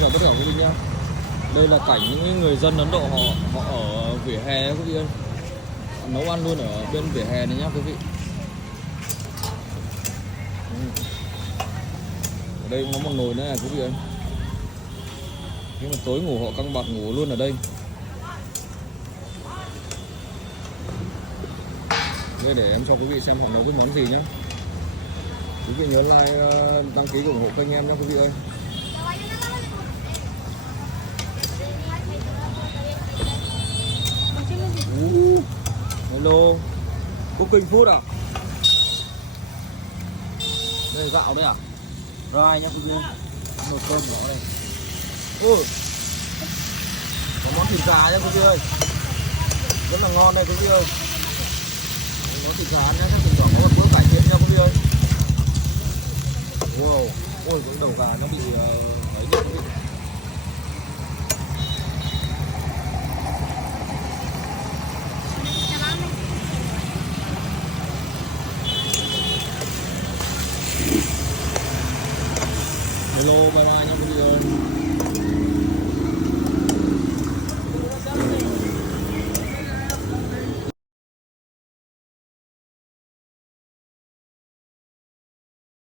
chào tất cả quý vị nhá. Đây là cảnh những người dân Ấn Độ họ ở vỉa hè quý vị ơi. Nấu ăn luôn ở bên vỉa hè này nhá quý vị. Ở đây cũng có một nồi nữa này quý vị ơi. Nhưng mà tối ngủ họ căng bạt ngủ luôn ở đây. Đây để em cho quý vị xem họ nấu cái món gì nhá. Quý vị nhớ like, đăng ký ủng hộ kênh em nhé quý vị ơi. Hello, cooking food à? Đây gạo đây à? Rai nhá quý vị ơi. Nồi cơm nhỏ đây. Có món thịt gà nhá quý vị ơi. Rất là ngon đây quý vị ơi. Món thịt gà nhá, chắc cũng có một bữa cải thiện nha quý vị ơi. Wow, ôi cái đầu gà nó bị ấy đi quý vị. Hello, bye bye nha quý vị ơi.